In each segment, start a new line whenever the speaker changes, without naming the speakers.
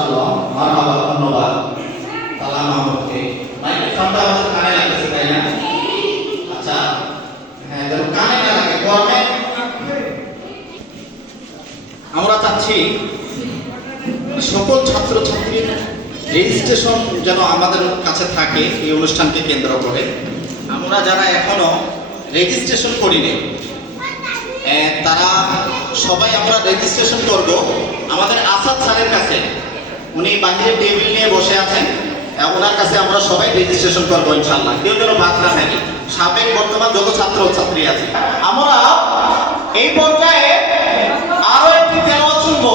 মাশাআল্লাহ মারহাবা, ধন্যবাদ। আচ্ছা হ্যাঁ আমরা চাচ্ছি সকল ছাত্রছাত্রীর রেজিস্ট্রেশন যেন আমাদের কাছে থাকে এই অনুষ্ঠানকে কেন্দ্র করে। আমরা যারা এখনও রেজিস্ট্রেশন করিনি তারা সবাই আমরা রেজিস্ট্রেশন করব। আমাদের আসাদ স্যারের কাছে উনি বাহিরে টেবিল নিয়ে বসে আছেন ওনার কাছে আমরা সবাই রেজিস্ট্রেশন করব ইনশাল্লাহ কেউ যেন বাদ না সাবেক বর্তমান যত ছাত্র ছাত্রী আছে, আমরা এই পর্যায়ে আরও একটি তেলাওয়াত শুনব।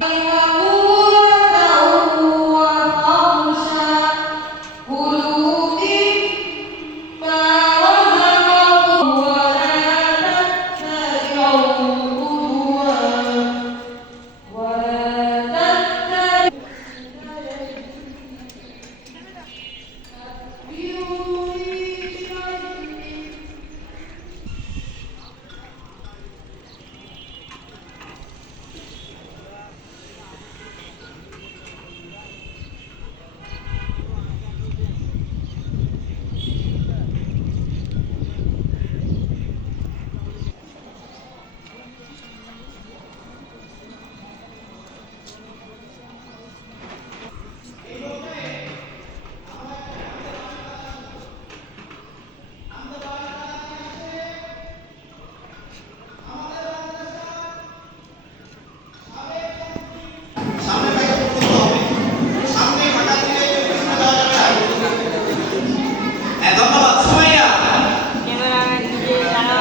Thank you. যে তারা